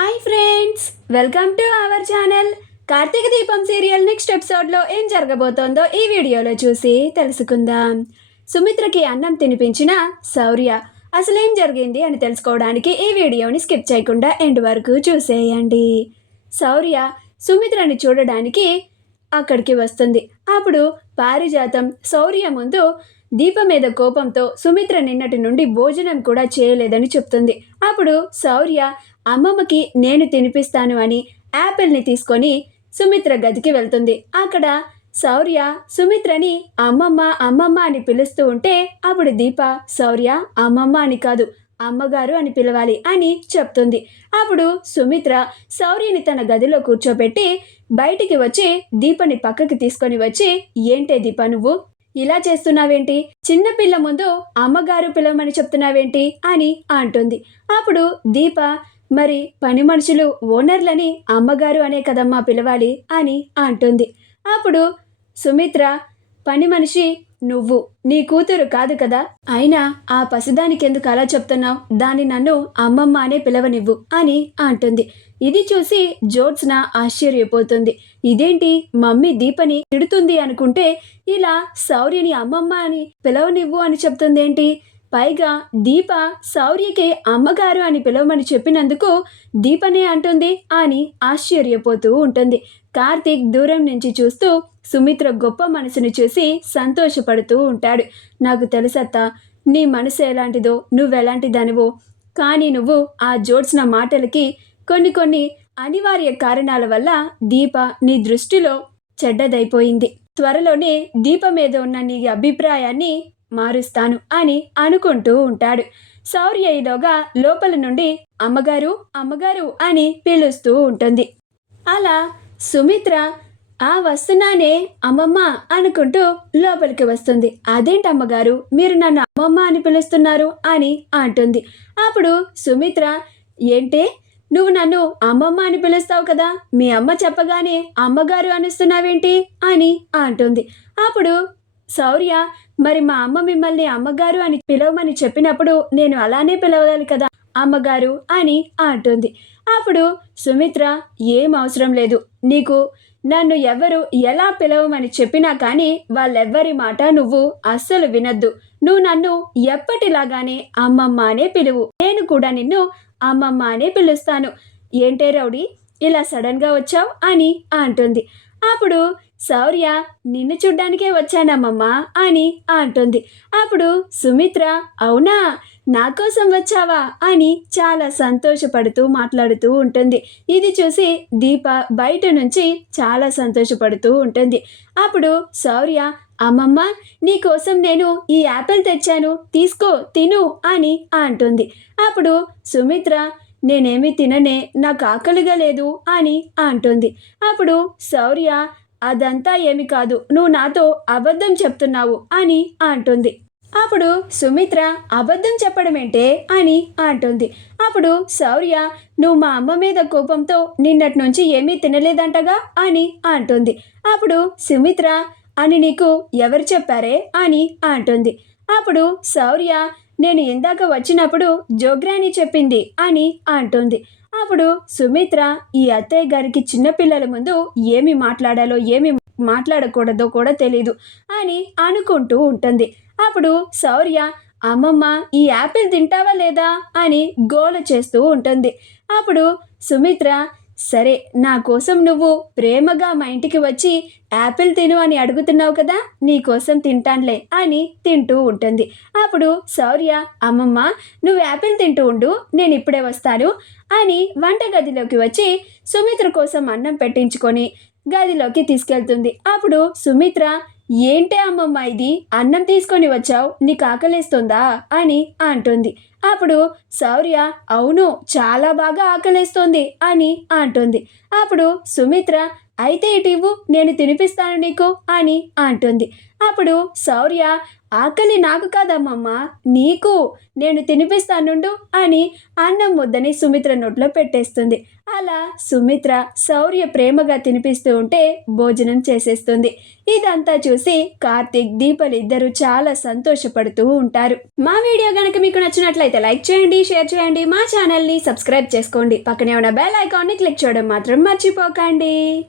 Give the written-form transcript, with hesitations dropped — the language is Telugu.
Hi friends, welcome to our channel. Karthika Deepam serial next ఎపిసోడ్లో ఏం జరగబోతోందో ఈ వీడియోలో చూసి తెలుసుకుందాం. సుమిత్రకి అన్నం తినిపించిన శౌర్య అసలేం జరిగింది అని తెలుసుకోవడానికి ఈ వీడియోని స్కిప్ చేయకుండా ఎండ్ వరకు చూసేయండి. శౌర్య సుమిత్రని చూడడానికి అక్కడికి వస్తుంది. అప్పుడు పారిజాతం శౌర్య ముందు దీప మీద కోపంతో సుమిత్ర నిన్నటి నుండి భోజనం కూడా చేయలేదని చెప్తుంది. అప్పుడు శౌర్య అమ్మమ్మకి నేను తినిపిస్తాను అని యాపిల్ని తీసుకొని సుమిత్ర గదికి వెళ్తుంది. అక్కడ శౌర్య సుమిత్రని అమ్మమ్మ అమ్మమ్మ అని పిలుస్తూ ఉంటే అప్పుడు దీప శౌర్య అమ్మమ్మ అని కాదు అమ్మగారు అని పిలవాలి అని చెప్తుంది. అప్పుడు సుమిత్ర శౌర్యని తన గదిలో కూర్చోబెట్టి బయటికి వచ్చి దీపని పక్కకి తీసుకొని వచ్చి ఏంటే దీప నువ్వు ఇలా చేస్తున్నావేంటి, చిన్నపిల్ల ముందు అమ్మగారు పిలవమని చెప్తున్నావేంటి అని అంటుంది. అప్పుడు దీప మరి పని మనుషులు ఓనర్లని అమ్మగారు అనే కదమ్మా పిలవాలి అని అంటుంది. అప్పుడు సుమిత్ర పని మనిషి నువ్వు, నీ కూతురు కాదు కదా, అయినా ఆ పసిదానికి ఎందుకు అలా చెప్తున్నావు, దాన్ని నన్ను అమ్మమ్మ అనే పిలవనివ్వు అని అంటుంది. ఇది చూసి జ్యోత్స్న ఆశ్చర్యపోతుంది. ఇదేంటి మమ్మీ దీపని తిడుతుంది అనుకుంటే ఇలా శౌర్యని అమ్మమ్మ అని పిలవనివ్వు అని చెప్తుందేంటి, పైగా దీప శౌర్యకి అమ్మగారు అని పిలవమని చెప్పినందుకు దీపనే అంటుంది అని ఆశ్చర్యపోతూ ఉంటుంది. కార్తీక్ దూరం నుంచి చూస్తూ సుమిత్ర గొప్ప మనసును చూసి సంతోషపడుతూ ఉంటాడు. నాకు తెలుసత్తా నీ మనసు ఎలాంటిదో, నువ్వెలాంటి దానివో, కానీ నువ్వు ఆ జ్యోత్స్న మాటలకి కొన్ని అనివార్య కారణాల వల్ల దీప నీ దృష్టిలో చెడ్డదైపోయింది. త్వరలోనే దీప మీద ఉన్న నీ అభిప్రాయాన్ని మారుస్తాను అని అనుకుంటూ ఉంటాడు. శౌర్య ఈలోగా లోపల నుండి అమ్మగారు అమ్మగారు అని పిలుస్తూ ఉంటుంది. అలా సుమిత్ర వస్తున్నానే అమ్మమ్మ అనుకుంటూ లోపలికి వస్తుంది. అదేంటమ్మగారు మీరు నన్ను అమ్మమ్మ అని పిలుస్తున్నారు అని అంటుంది. అప్పుడు సుమిత్ర ఏంటే నువ్వు నన్ను అమ్మమ్మ అని పిలుస్తావు కదా, మీ అమ్మ చెప్పగానే అమ్మగారు అనిస్తున్నావేంటి అని అంటుంది. అప్పుడు శౌర్య మరి మా అమ్మ మిమ్మల్ని అమ్మగారు అని పిలవమని చెప్పినప్పుడు నేను అలానే పిలవాలి కదా అమ్మగారు అని అంటుంది. అప్పుడు సుమిత్ర ఏం అవసరం లేదు, నీకు నన్ను ఎవరు ఎలా పిలవమని చెప్పినా కానీ వాళ్ళెవ్వరి మాట నువ్వు అస్సలు వినద్దు. నువ్వు నన్ను ఎప్పటిలాగానే అమ్మమ్మ అనే పిలువు, నేను కూడా నిన్ను అమ్మమ్మ అనే పిలుస్తాను. ఏంటే రౌడీ ఇలా సడన్గా వచ్చావు అని అంటుంది. అప్పుడు శౌర్య నిన్ను చూడ్డానికే వచ్చానమ్మమ్మ అని అంటుంది. అప్పుడు సుమిత్ర అవునా నా కోసం వచ్చావా అని చాలా సంతోషపడుతూ మాట్లాడుతూ ఉంటుంది. ఇది చూసి దీప బయట నుంచి చాలా సంతోషపడుతూ ఉంటుంది. అప్పుడు శౌర్య అమ్మమ్మ నీకోసం నేను ఈ యాపిల్ తెచ్చాను, తీసుకో తిను అని అంటుంది. అప్పుడు సుమిత్ర నేనేమి తిననే, నాకు ఆకలిగా లేదు అని అంటుంది. అప్పుడు శౌర్య అదంతా ఏమి కాదు, నువ్వు నాతో అబద్ధం చెప్తున్నావు అని అంటుంది. అప్పుడు సుమిత్ర అబద్ధం చెప్పడం ఏంటే అని అంటుంది. అప్పుడు శౌర్య నువ్వు మా అమ్మ మీద కోపంతో నిన్నటి నుంచి ఏమీ తినలేదంటగా అని అంటుంది. అప్పుడు సుమిత్ర అని నీకు ఎవరు చెప్పారే అని అంటుంది. అప్పుడు శౌర్య నేను ఇందాక వచ్చినప్పుడు జోగ్రాని చెప్పింది అని అంటుంది. అప్పుడు సుమిత్ర ఈ అత్తయ్య గారికి చిన్నపిల్లల ముందు ఏమి మాట్లాడాలో ఏమి మాట్లాడకూడదో కూడా తెలీదు అని అనుకుంటూ ఉంటుంది. అప్పుడు శౌర్య అమ్మమ్మ ఈ యాపిల్ తింటావా లేదా అని గోల చేస్తూ ఉంటుంది. అప్పుడు సుమిత్ర సరే నా కోసం నువ్వు ప్రేమగా మా ఇంటికి వచ్చి యాపిల్ తిను అని అడుగుతున్నావు కదా, నీ కోసం తింటానులే అని తింటూ ఉంటుంది. అప్పుడు శౌర్య అమ్మమ్మ నువ్వు యాపిల్ తింటూ ఉండు, నేను ఇప్పుడే వస్తాను అని వంటగదిలోకి వచ్చి సుమిత్ర కోసం అన్నం పెట్టించుకొని గదిలోకి తీసుకెళ్తుంది. అప్పుడు సుమిత్ర ఏంటే అమ్మమ్మ ఇది అన్నం తీసుకొని వచ్చావు, నీకు ఆకలేస్తుందా అని అంటుంది. అప్పుడు శౌర్య అవును చాలా బాగా ఆకలేస్తోంది అని అంటుంది. అప్పుడు సుమిత్ర అయితే ఇటు ఇవ్వు నేను తినిపిస్తాను నీకు అని అంటుంది. అప్పుడు శౌర్య ఆకలి నాకు కాదమ్మమ్మ, నీకు, నేను తినిపిస్తానుండు అని అన్నం ముద్దని సుమిత్ర నోట్లో పెట్టేస్తుంది. అలా సుమిత్ర శౌర్య ప్రేమగా తినిపిస్తూ ఉంటే భోజనం చేసేస్తుంది. ఇదంతా చూసి కార్తీక్, దీపలు ఇద్దరు చాలా సంతోషపడుతూ ఉంటారు. మా వీడియో కనుక మీకు నచ్చినట్లయితే లైక్ చేయండి, షేర్ చేయండి, మా ఛానల్ని సబ్స్క్రైబ్ చేసుకోండి. పక్కనే ఉన్న బెల్ ఐకాన్ని క్లిక్ చేయడం మాత్రం మర్చిపోకండి.